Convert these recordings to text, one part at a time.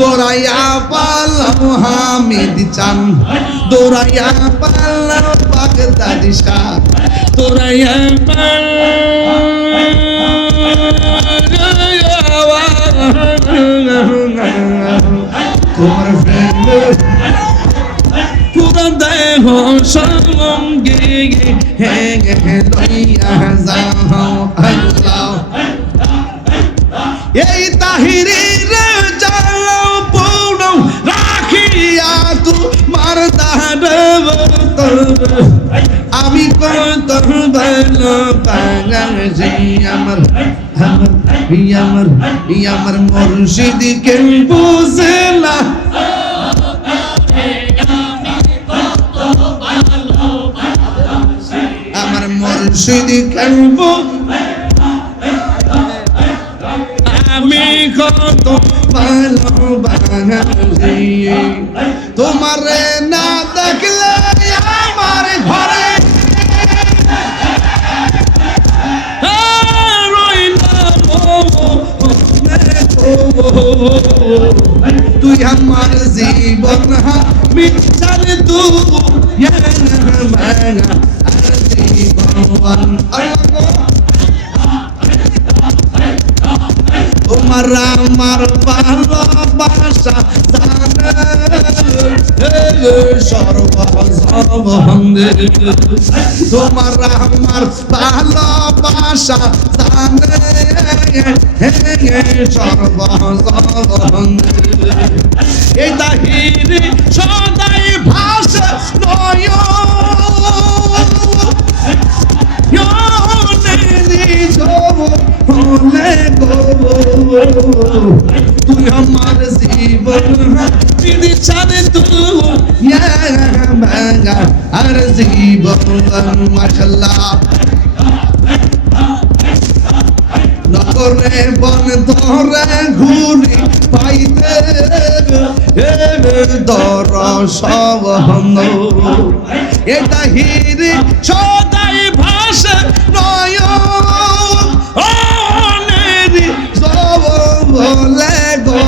দৌড়াইয়া পালাম হামিদ চান, দৌড়াইয়া পালাম বাগদাদি শাহ, দৌড়াইয়া তোমার প্রেম পুরা দেহ সঙ্গে লইয়া যাও আল্লাহ। এই তাহিরির যাও পুরো রাখিয়া তোমার দাঁড়, আমি কত ভালো পাগল আমার আমার আমার মুর্শিদ কে বুঝে না, আমার মুর্শিদ কে আমি কত ভালোবাসি, তোমারে না দেখলে আমার ঘরে তুই আমার জীবন মিশাল তু জীবন তোমার আমার ভালোবাসা জানে সর্বসম্বন্ধে, তোমার আমার ভালোবাসা জানে সর্বসম্বন্ধে। এই তাহিরি সদাই ভাষা নয় তুই আমার জীবন ছাড়ে তুই আর জীবন মাশাআল্লাহ। নগরে বন ধরে ঘুরি পাইতে দর সব এটা হিরি সদাই ভাষা নয় বলে গো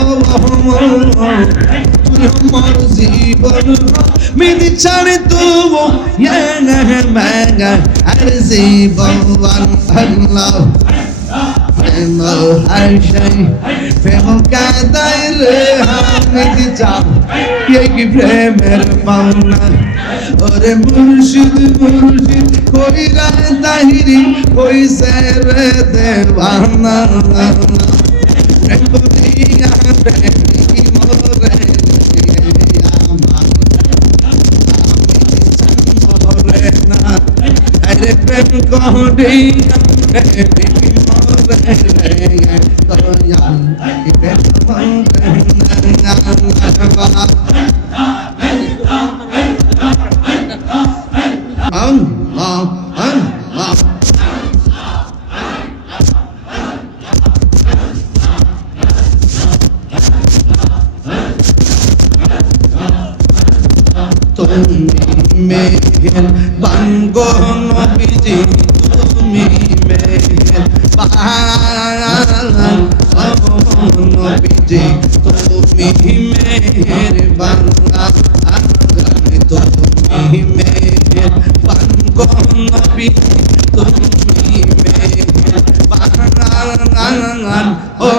তুই আমার জীবন মিনি ছাড়ে তুও মেঘা আর জীবন আল্লাহ প্রেম হাসি প্রেম কাদাই রে হামিদ চাঁদ এই কি প্রেমের পাওনা ওরে মুর্শিদ মুর্শিদ কই রা তাহিরি কই সে রে দেওয়ানা প্রেম দিয়া প্রেম মরে আমার মরে না আরে প্রেম করিয়া প্রেম তুমি মেহের বাঙ্গো নবীজি, তুমি মেহের নবীজি, তুমি মেহের বাঙ্গা তুমি মেহের বাঙ্গো নবীজি, তুমি মেহের বাঙ্গান ও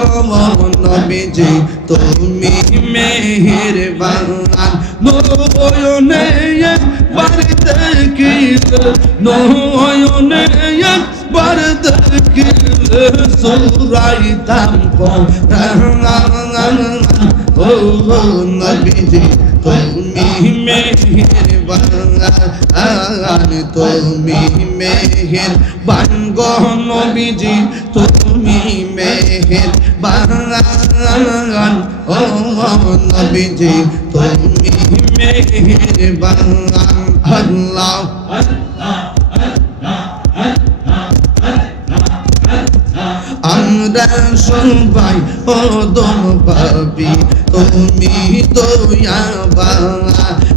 নবীজি, তুমি মেহের বাঙ্গান নয়নে একবার দেখিলে নয়নে একবার দেখিলে সুরাইতাম ও নবীজি, তুমি মেহের বাঙ্গান তুমি মেহের বাঙ্গো নবীজি, তুমি মেহের বাঙ্গান ও নবীজি, তুমি মেহের বাঙ্গান আল্লাহ। আমরা সবাই ওদম পাবি, তুমি দয়া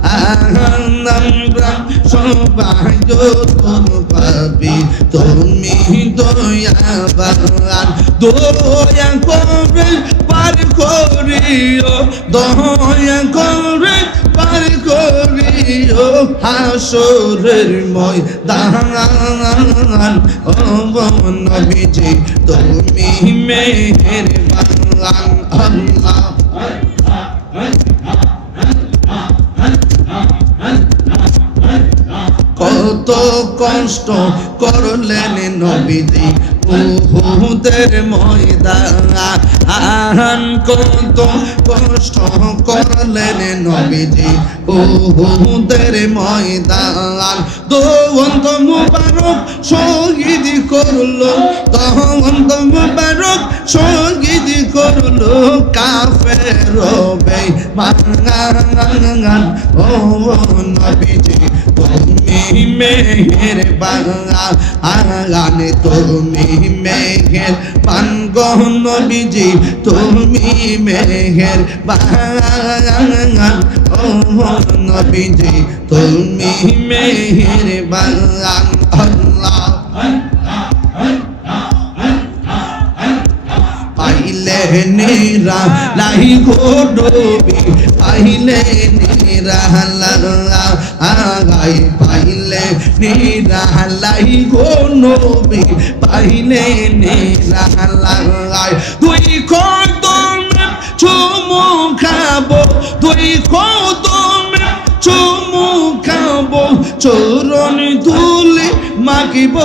আমরা সবাই যত পাবি তুমি দয়াবান দয়া করে পার করিও দয়া করে পার করিও হাসরের ময়দান ও নবীজি তুমি মেহেরবান আল্লাহ কত কষ্ট করলেন নবীজি উহুদের ময়দান কত কষ্ট করলেন নবীজি উহুদের ময়দান দোন্ত মুবারক শহীদ করলো দোন্ত মুবারক শহীদ করলো কাফের বেঈমান ও নবীজি তুমি মেহেরবান তুমি মেহেরবান গো নবীজি তুমি মেহেরবান ও নবীজি তুমি মেহেরবান আল্লাহ পাইলে নিরা লাই গো নবী পাইলে নিরা আগাই পাইলে নিরা লাই গো নবী পাইলে নিরা লাই দুই কদম চুমু খাবো দুই কদম চুমু খাবো চরণ ধুলি মাগিব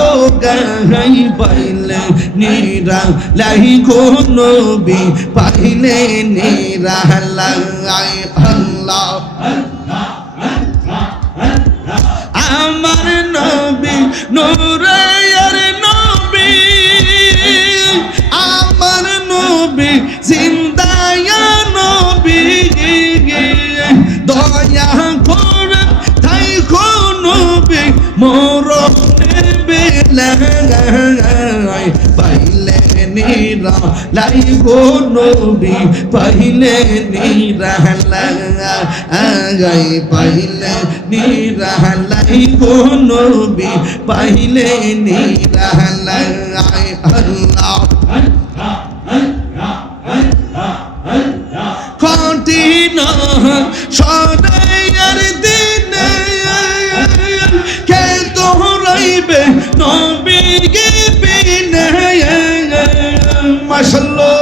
গাই পাইলে নিরা লাই গো নবী পাইলে নিরা লাই আল্লাহ আমার নবী নূরের নবী আমার নবী জিন্দায়া নবী দয়া করে তাই গো নবী মরণের বেলায় পাইলে নিরা লাই গো নবী পাইলে নিরা লাই পাইলে নিরা লাই গো নবী পাইলে নিরা লাই আল্লাহ কঠিন সদাইয়ার দিনে কে তোরাইবে নবী গে বিনে মাশাআল্লাহ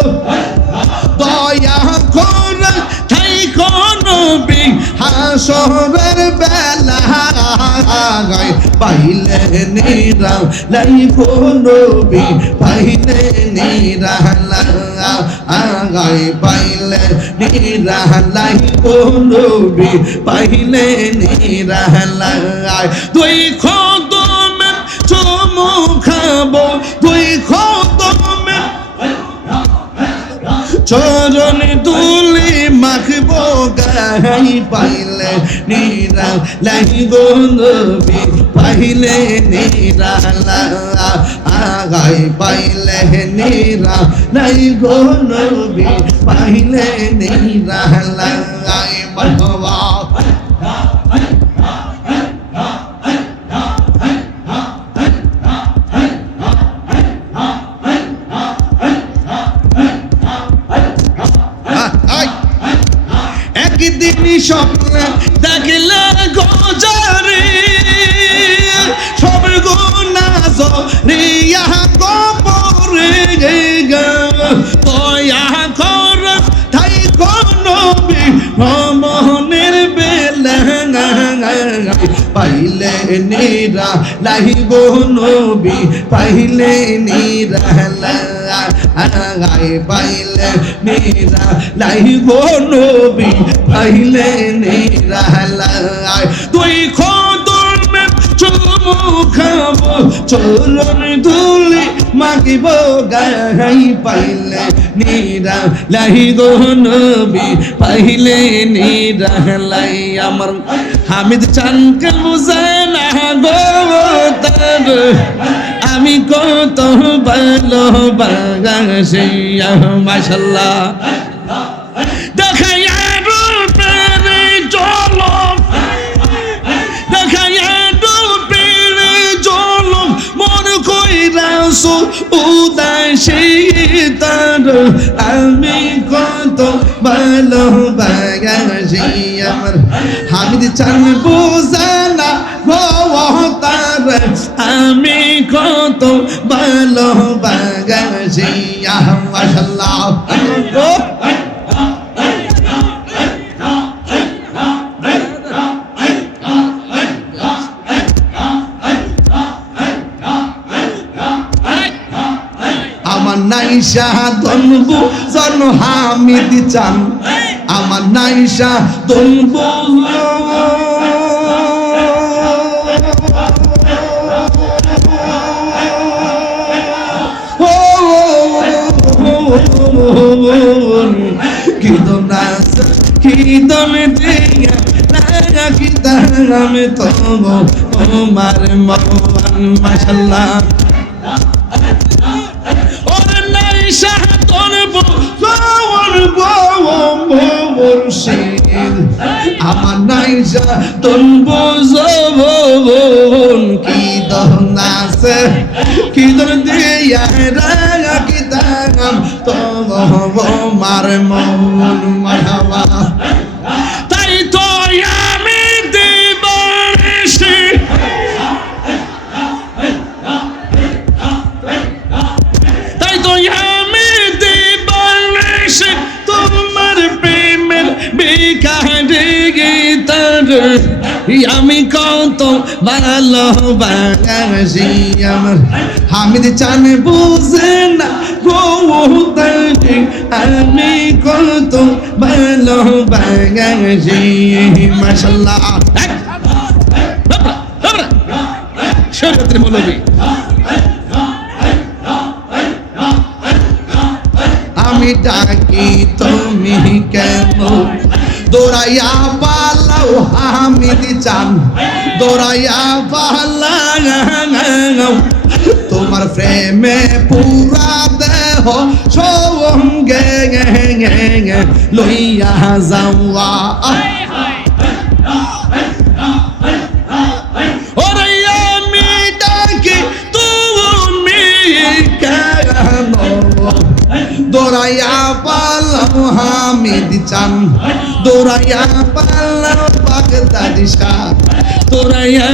দয়া করে তাই গো নবী হাসরের বেলায় পাইলে নিরা লাই গো নবী পাইলে নিরা লাই পাইলে নিরা লাই গো নবী পাইলে নিরা লাই দুই কদমে চুমু খাবো দুই কদমে চরণ দুলি মাখবো গাই পাইলে নিরা লাই গো নবী পাইলে নিরা আগাই পাইলে নিরা লাই গো নবী পাইলে নিরা লাই বাবা একদিন স্বপ্নে দেখলে গোজারি সব গুনাহ জরিয়া কবরে দয়া কর তাই গো নবী মনের বেলায় পাইলে নিরা লাই গো নবী পাইলে নিরা লাই পাইলে নিরা লাই গো নবী পাইলে নিরা লাই তুই কদমে চুমু খাবো চরণ ধুলি মাগিব গাই পাইলে নিরা লাই গো নবী পাইলে নিরা লাই আমার হামিদ চানকে বুঝে না গো তার আমি কত ভালোবাসি মাশাআল্লাহ দেখাইয়া রূপের চলো উদাসী তার আমি কত ভালোবাসি আমার হামিদ চান বোঝানা গো তার আমি কত ভালোবাসি মাশাআল্লাহ নাইশা দনবু জন হামিদ চান আমার নাইশা দনবু কি দনাস কি দম দিয়া লাগা কি দাম তো তোমার মন মাশাআল্লাহ আমার নাইশা তোর বোঝন কি দহন আছে কি দন দিয়া রাগা কি দাম তোমার মন মারহাবা তাই তো আমি দিবানিশি তাই তো আমি দিবানিশি তোমার প্রেমের বিকারে গীতার আমি কত ভালোবাসি আমার হামিদ চান বুঝে না গো আমি কত ভালোবাসি মাশাআল্লাহ শরীয়তের মৌলবী আমি ডাকি তুমি কেন দৌড়াইয়া পালাও হামিদ চান দৌড়াইয়া পালাও তোমার প্রেমে পুরা দেহ সঙ্গে লইয়া যাওয়া ওরে আমি ডাকি তুমি কেন দৌড়াইয়া পালাও হামিদ চান দৌড়াইয়া পালাও বাগদাদি শাহ দৌড়াইয়া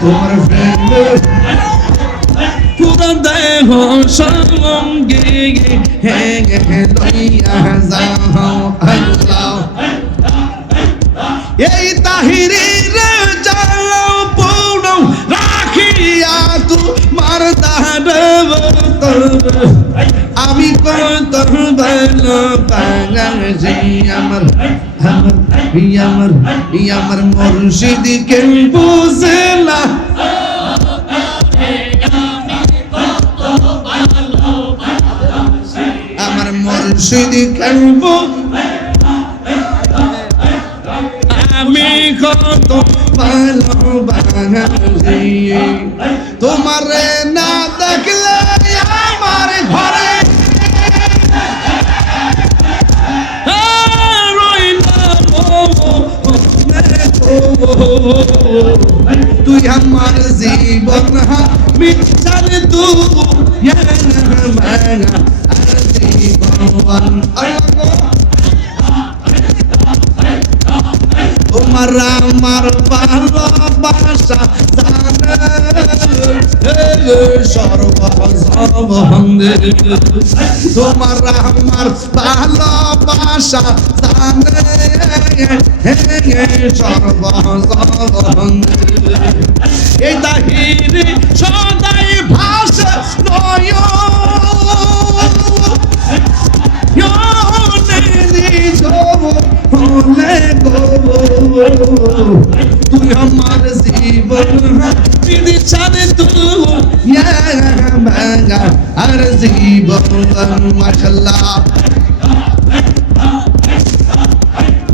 তোমার প্রেম পুরা দেহ সঙ্গে লইয়া যাও আল্লাহ এই তাহিরের যাও পুরো রাখিয়া তোমার দাঁড় আমি কত ভালোবাসি আমার আমার মুর্শিদ কে বুঝে না আমার মুর্শিদ কে আমি কত ভালোবাসি তোমারে না দেখলে আমার ঘরে তুই আমার জীবন মিশাল তু জীবন তোমার আমার ভালোবাসা সর্বসর্বন্ধে তোমার আমার ভালোবাসা সর্বসর্বন্ধে এই তাহিরে সদাই ভাষা নয় তুই আমার জীবন ছাড়ে তুই আর জীবন মাশাআল্লাহ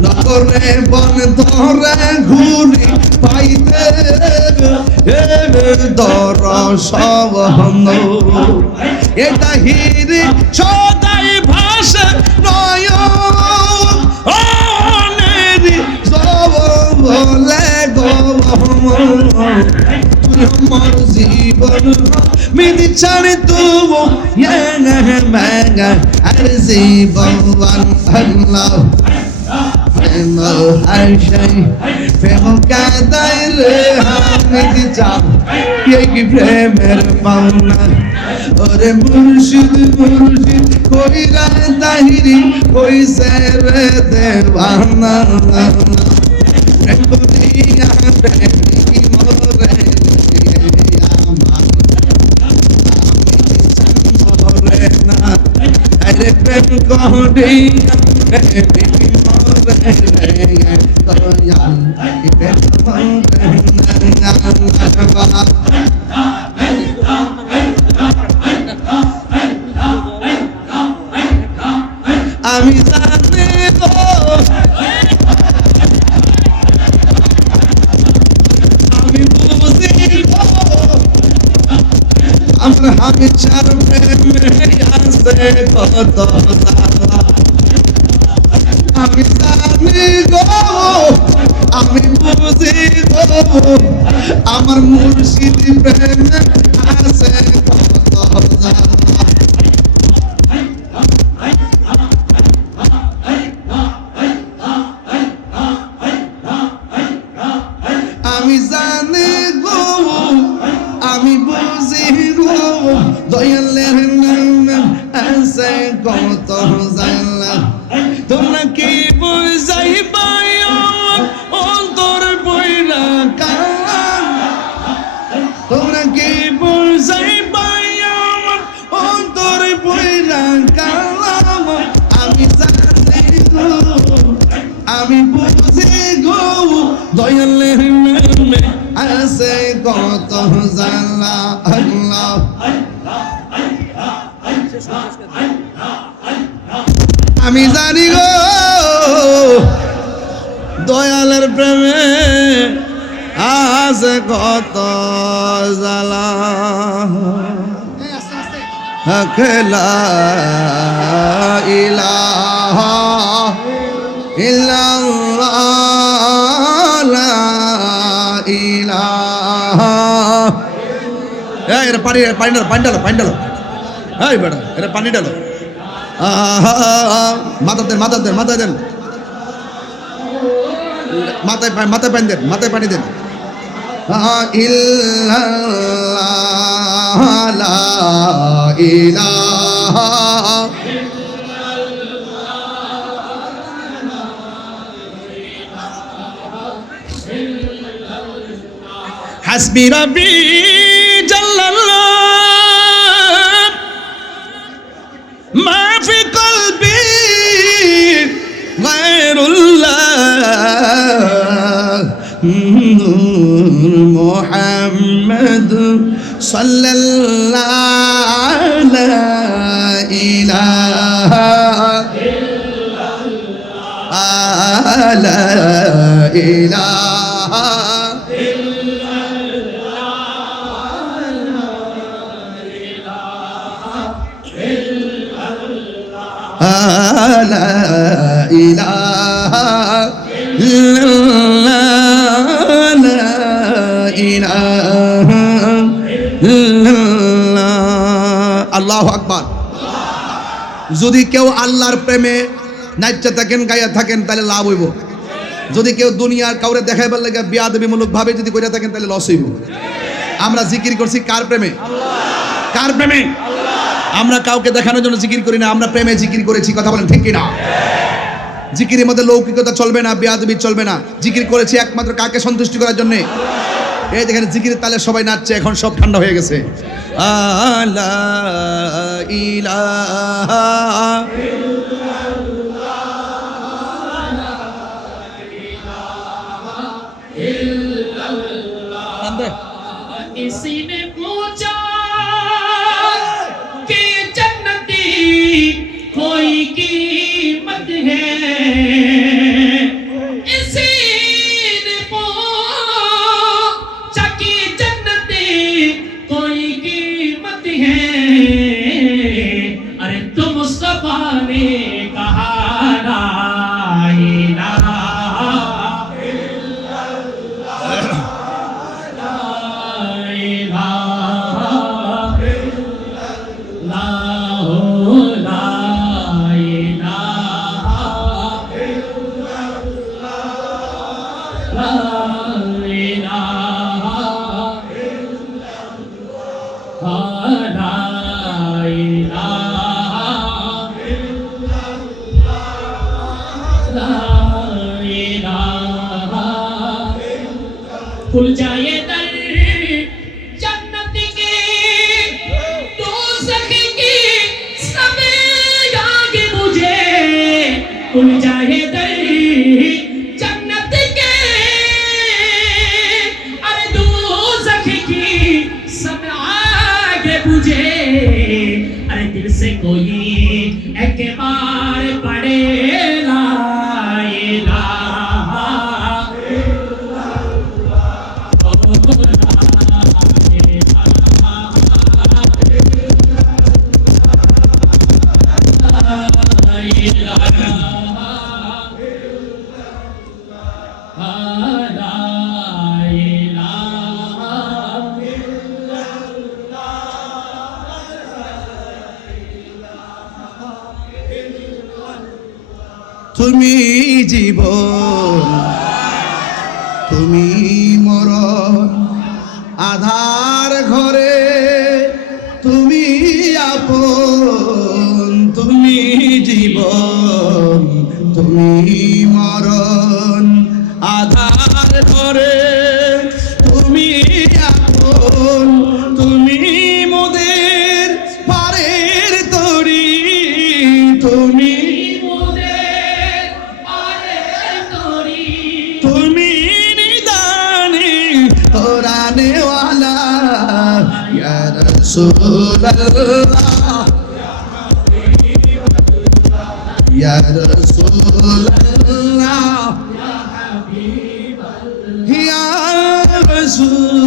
নগরে বন ধরে ঘুরি পাইতে দর সব এটা হিরে সদাই ভাষা নয় তুই আমার জীবন মেদি ছাড়ে তো আর জীবন আল্লাহ প্রেম হাসাই প্রেম কাদাই রে মেদি চাপ কি প্রেমের পাওনা ওরে মুর্শিদ মুর্শিদ কইরা তাহিরি কইছে রে দেওয়ানা প্রেম করিয়া প্রেমিকি মরে মরে না আরে প্রেম করিয়া প্রেমিকি মরে দয়াল প্রেম মরে না আমি জানি গো আমি বুঝি গো আমার আমি চার প্রেমে আছে কত জ্বালা আমি জানি গো আমি বুঝি গো আমার মুর্শিদ প্রেমে আছে কত জ্বালা আমি জানি গো আমি বুঝি গো দয়ালের নাম আছে কত জালা তোমরা কি বুঝাইবা অন্তর বইরা কালা তোমরা কি বুঝাইবা অন্তর বইরা কালা আমি জানি গো আমি বুঝি গো দয়ালের নামে আছে কত জালা আল্লাহ আমি জানি গো দয়ালের প্রেমে আছে কত জালা খেলা ইলাহা ইল্লাল্লাহ লা ইলাহা এর পানি ডালো এই বেটা এর পানি ডালো মাথা দেন মাথায় পানি দেন ইল্লাল্লাহ লা ইলাহা হাসবি রাব্বি জাল্লাল্লাহ মা ফি কলবি গায়রুল্লাহ মুহাম্মদ সাল্লাল্লাহু লা ইলাহা ইল্লাল্লাহ লা ইলাহা لا إله إلا الله لا إله إلا الله আল্লাহু আকবার যদি কেউ আল্লাহর প্রেমে নাচতে থাকেন গায়া থাকেন তাহলে লাভ হইব যদি কেউ দুনিয়ার কাউরে দেখাইবার লাগে বিয়াদবিমূলক ভাবে যদি কইরা থাকেন তাহলে লস হইব আমরা জিকির করছি কার প্রেমে কার প্রেমে আমরা কাউকে দেখানোর জন্য জিকির করি না আমরা প্রেমে জিকির করেছি কথা বলেন ঠিক কি না জিকিরের মধ্যে লৌকিকতা চলবে না বেয়াদবি চলবে না জিকির করেছি একমাত্র কাকে সন্তুষ্টি করার জন্য এই দেখেন জিকিরের তালে সবাই নাচছে এখন সব ঠান্ডা হয়ে গেছে লা ইলাহা ইল্লাল্লাহ इसी ने पूछा कि जन्नती कोई कीमत है इसी ने पूछा कि जन्नती कोई कीमत है अरे तुम मुस्तफा ने कहा ला इलाहा লা ইলাহা লা ইলাহা লা ইলাহা खुल जाए दर जन्नत के दोज़ख की सब आगे मुझे खुल जाए दर जन्नत के अरे दोज़ख की सब आगे मुझे अरे दिल से कोई एक बार पढ़े ला इलाहा তুমি জীবন তুমি মরণ আধার ঘরে তুমি আপন তুমি জীবন তুমি মরণ আধার ঘরে তুমি আপন তুমি মোদের পারের তরি তুমি তুমি নিদানে কোরআনে ওয়ালা ইয়া রাসূলুল্লাহ ইয়া রাসূলুল্লাহ ইয়া হাবিবাল্লাহ ইয়া রাসূল